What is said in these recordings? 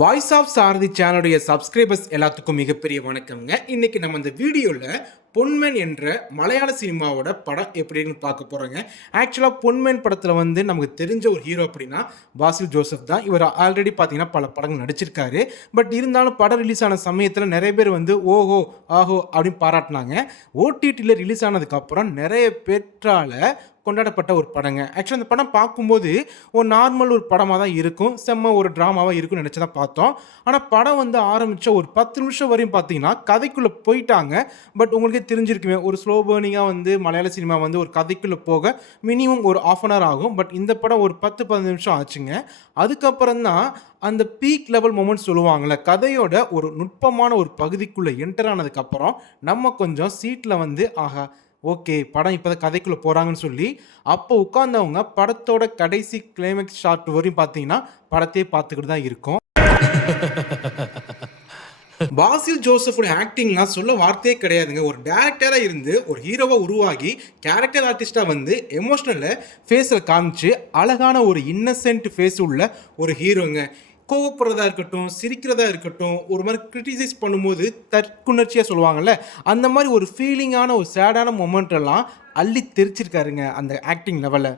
Voice of சாரதி சேனலுடைய subscribers எல்லாத்துக்கும் மிகப்பெரிய வணக்கம்ங்க. இன்னைக்கு நம்ம இந்த வீடியோவில் பொன்மேன் என்ற மலையாள சினிமாவோட படம் எப்படின்னு பார்க்க போகிறோங்க ஆக்சுவலாக பொன்மேன் படத்தில் வந்து நமக்கு தெரிஞ்ச ஒரு ஹீரோ அப்படின்னா பாசில் ஜோசப் தான். இவர் ஆல்ரெடி பார்த்தீங்கன்னா பல படங்கள் நடிச்சிருக்காரு. பட் இருந்தாலும் படம் ரிலீஸ் ஆன சமயத்தில் நிறைய பேர் வந்து ஓஹோ ஆஹோ அப்படின்னு பாராட்டினாங்க. ஓடிடியில் ரிலீஸ் ஆனதுக்கப்புறம் நிறைய பேற்றால் கொண்டாடப்பட்ட ஒரு படங்க. ஆக்சுவலாக அந்த படம் பார்க்கும்போது ஒரு நார்மல் ஒரு படமாக தான் இருக்கும். செம்ம ஒரு ட்ராமாவாக இருக்கும்னு நினச்சி தான் பார்த்தோம். ஆனால் படம் வந்து ஆரம்பித்த ஒரு பத்து நிமிஷம் வரையும் பார்த்தீங்கன்னா கதைக்குள்ளே போயிட்டாங்க. பட் உங்களுக்கு தெரிஞ்சிருக்குமே. ஒரு ஸ்லோ பேர்னிங்காக வந்து மலையாள சினிமா வந்து ஒரு கதைக்குள்ளே போக மினிமம் ஒரு ஆஃப் அன் ஹவர் ஆகும். பட் இந்த படம் ஒரு பத்து பதினஞ்சு நிமிஷம் ஆச்சுங்க. அதுக்கப்புறம் தான் அந்த பீக் லெவல் மூமெண்ட் சொல்லுவாங்கள்ல கதையோட ஒரு நுட்பமான ஒரு பகுதிக்குள்ளே என்டர் ஆனதுக்கப்புறம் நம்ம கொஞ்சம் சீட்டில் வந்து ஆகா ஓகே படம் இப்போ தான் கதைக்குள்ளே போகிறாங்கன்னு சொல்லி அப்போ உட்காந்தவங்க படத்தோட கடைசி கிளைமேக்ஸ் ஷார்ட் வரையும் பார்த்தீங்கன்னா படத்தையே பார்த்துக்கிட்டு தான் இருக்கும். பாசில் ஜோசஃபோட ஆக்டிங்லாம் சொல்ல வார்த்தையே கிடையாதுங்க. ஒரு டேரக்டராக இருந்து ஒரு ஹீரோவாக உருவாகி கேரக்டர் ஆர்டிஸ்டாக வந்து எமோஷ்னலில் ஃபேஸில் காமிச்சு அழகான ஒரு இன்னசென்ட் ஃபேஸ் உள்ள ஒரு ஹீரோங்க கோவப்படுறதா இருக்கட்டும் சிரிக்கிறதா இருக்கட்டும் ஒரு மாதிரி கிரிட்டிசைஸ் பண்ணும்போது தற்குணர்ச்சியாக சொல்லுவாங்கள்ல அந்த மாதிரி ஒரு ஃபீலிங்கான ஒரு சேடான மொமெண்ட் எல்லாம் அள்ளி தெரிச்சிருக்காருங்க அந்த ஆக்டிங் லெவலில்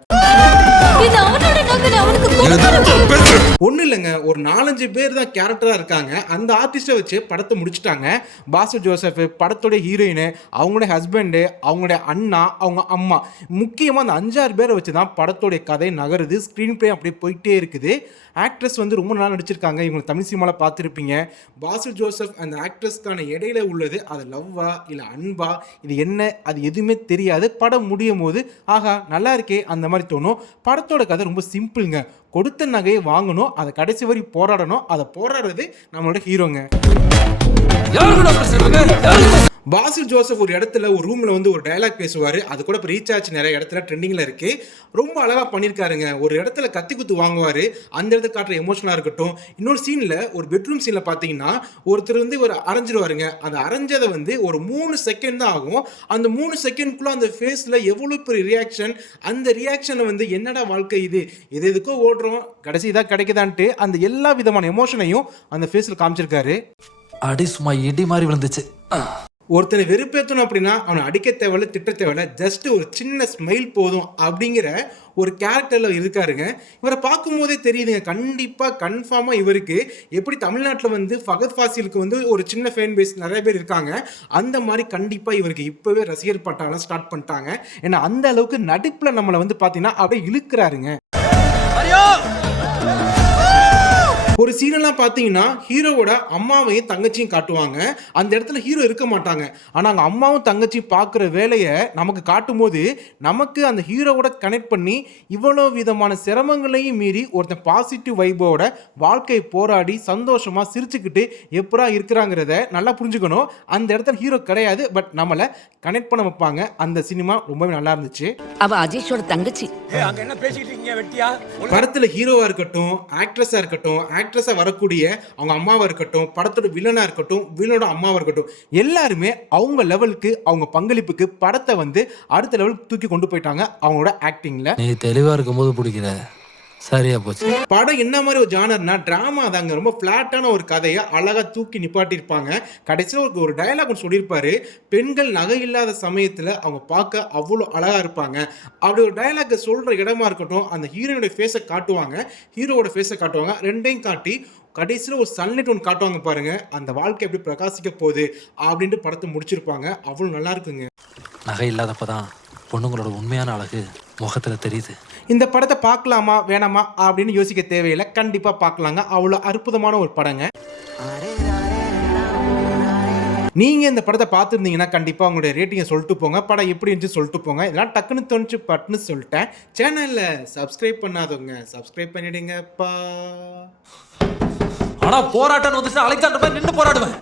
ஒன்றும் இல்லைங்க ஒரு நாலஞ்சு பேர் தான் கேரக்டராக இருக்காங்க. அந்த ஆர்டிஸ்ட்டை வச்சு படத்தை முடிச்சிட்டாங்க. பாசு ஜோசப் படத்தோட ஹீரோயின் அவங்களுடைய ஹஸ்பண்டு அவங்களுடைய அண்ணா அவங்க அம்மா. முக்கியமாக அந்த அஞ்சாறு பேரை வச்சு தான் படத்தோடைய கதை நகருது. ஸ்க்ரீன் ப்ளே அப்படியே போயிட்டே இருக்குது. ஆக்ட்ரஸ் வந்து ரொம்ப நல்லா நடிச்சிருக்காங்க. இவங்க தமிழ் சினிமாவில் பார்த்துருப்பீங்க. பாசு ஜோசப் அந்த ஆக்ட்ரஸ்க்கான இடையில உள்ளது. அது லவ்வா இல்லை அன்பா? இது என்ன? அது எதுவுமே தெரியாது. படம் முடியும் போது ஆஹா நல்லா இருக்கே அந்த மாதிரி தோணும். படத்தோட கதை ரொம்ப சிம்பிளுங்க. கொடுத்த நகையை வாங்கணும் அதை கடைசி வரை போராடணும். அதை போராடுறது நம்மளோட ஹீரோங்க. பாசில் ஜோசப் ஒரு இடத்துல ஒரு ரூமில் வந்து ஒரு டைலாக் பேசுவார். அது கூட இப்போ ரீச் ஆச்சு நிறைய இடத்துல ட்ரெண்டிங்கில் இருக்குது ரொம்ப அழகாக பண்ணியிருக்காருங்க ஒரு இடத்துல கத்தி குத்து வாங்குவார். அந்த இடத்துல காட்டுற எமோஷனாக இருக்கட்டும். இன்னொரு சீனில் ஒரு பெட்ரூம் சீனில் பார்த்தீங்கன்னா ஒருத்தர் வந்து ஒரு அரைஞ்சிருவாருங்க. அந்த அரைஞ்சதை வந்து ஒரு மூணு செகண்ட் தான் ஆகும். அந்த மூணு செகண்ட்குள்ளே அந்த ஃபேஸில் எவ்வளோ பெரிய ரியாக்ஷன் அந்த ரியாக்ஷனை வந்து என்னடா வாழ்க்கை இது? எது எதுக்கோ ஓடுறோம். கடைசி இதாக கிடைக்குதான்ட்டு அந்த எல்லா விதமான எமோஷனையும் அந்த ஃபேஸில் காமிச்சிருக்காரு. அடி சும்மா இடி மாதிரி விழுந்துச்சு. ஒருத்தனை வெறுப்பேற்றணும் அப்படின்னா அவனை அடிக்க தேவையில்ல திட்ட தேவையில்ல ஜஸ்ட் ஒரு சின்ன ஸ்மைல் போதும் அப்படிங்கிற ஒரு கேரக்டரில் இருக்காருங்க. இவரை பார்க்கும்போதே தெரியுதுங்க. கண்டிப்பாக கன்ஃபார்மாக இவருக்கு எப்படி தமிழ்நாட்டில் வந்து ஃபகத் ஃபாசிலுக்கு வந்து ஒரு சின்ன ஃபேன் பேஸ் நிறைய பேர் இருக்காங்க. அந்த மாதிரி கண்டிப்பாக இவருக்கு இப்போவே ரசிகர் பட்டாலாம் ஸ்டார்ட் பண்ணிட்டாங்க. ஏன்னா அந்த அளவுக்கு நடிப்பில் நம்மளை வந்து பார்த்தீங்கன்னா அப்படியே இழுக்கிறாருங்க. ஒரு சீனெல்லாம் பார்த்தீங்கன்னா ஹீரோவோட அம்மாவையும் தங்கச்சியும் காட்டுவாங்க. அந்த இடத்துல ஹீரோ இருக்க மாட்டாங்க. ஆனால் அங்கே அம்மாவும் தங்கச்சி பார்க்குற வேலையை நமக்கு காட்டும்போது நமக்கு அந்த ஹீரோவோட கனெக்ட் பண்ணி இவ்வளோ விதமான சிரமங்களையும் மீறி ஒருத்தன் பாசிட்டிவ் வைபோட வாழ்க்கையை போராடி சந்தோஷமாக சிரிச்சுக்கிட்டு எப்பரா இருக்கிறாங்கிறத நல்லா புரிஞ்சுக்கணும். அந்த இடத்துல ஹீரோ கிடையாது பட் நம்மளை கனெக்ட் பண்ண வைப்பாங்க. அந்த சினிமா ரொம்பவே நல்லா இருந்துச்சு. அவ அஜேஷோட தங்கச்சி. படத்துல ஹீரோவா இருக்கட்டும் ஆக்ட்ரஸா இருக்கட்டும் ஆக்ட்ரஸாக வரக்கூடிய அவங்க அம்மாவாக இருக்கட்டும் படத்தோட வில்லனாக இருக்கட்டும் வில்லனோட அம்மாவாக இருக்கட்டும் எல்லாருமே அவங்க லெவலுக்கு அவங்க பங்களிப்புக்கு படத்தை வந்து அடுத்த லெவலுக்கு தூக்கி கொண்டு போயிட்டாங்க அவங்களோட ஆக்டிங்கில் நீ தெளிவாக இருக்கும்போது பிடிக்கிற சரியா போச்சு. படம் என்ன மாதிரி ஒரு ஜானர்னா டிராமா தாங்க. ரொம்ப ஃப்ளாட்டான ஒரு கதையை அழகாக தூக்கி நிப்பாட்டியிருப்பாங்க. கடைசியில் ஒரு ஒரு டயலாக் ஒன்று சொல்லியிருப்பாரு. பெண்கள் நகை இல்லாத சமயத்தில் அவங்க பார்க்க அவ்வளோ அழகாக இருப்பாங்க. அப்படி ஒரு டயலாக்கை சொல்கிற இடமா இருக்கட்டும் அந்த ஹீரோனோட ஃபேஸை காட்டுவாங்க. ஹீரோவோட ஃபேஸை காட்டுவாங்க. ரெண்டையும் காட்டி கடைசியில் ஒரு சன்லைட் ஒன்று காட்டுவாங்க பாருங்க. அந்த வாழ்க்கை எப்படி பிரகாசிக்க போகுது அப்படின்ட்டு படத்தை முடிச்சிருப்பாங்க. அவ்வளோ நல்லா இருக்குங்க. நகை இல்லாதப்பதான் பொண்ணுங்களோட உண்மையான அழகு முகத்துல தெரியுது. இந்த படத்தை பார்க்கலாமா வேணாமா அப்படின்னு யோசிக்க தேவையில்லை. கண்டிப்பாக பார்க்கலாங்க. அவ்வளோ அற்புதமான ஒரு படங்க. நீங்கள் இந்த படத்தை பார்த்துருந்தீங்கன்னா கண்டிப்பாக உங்களுடைய ரேட்டிங்கை சொல்லிட்டு போங்க. படம் எப்படி இருந்துச்சு சொல்லிட்டு போங்க. இதெல்லாம் டக்குன்னு தோணுச்சு பட்டுன்னு சொல்லிட்டேன். சேனலில் சப்ஸ்கிரைப் பண்ணாதவங்க சப்ஸ்கிரைப் பண்ணிடுங்கப்பா. ஆனா போராட்டம் வந்துச்சு அலெக்சாண்டர் நின்று போராடுவேன்.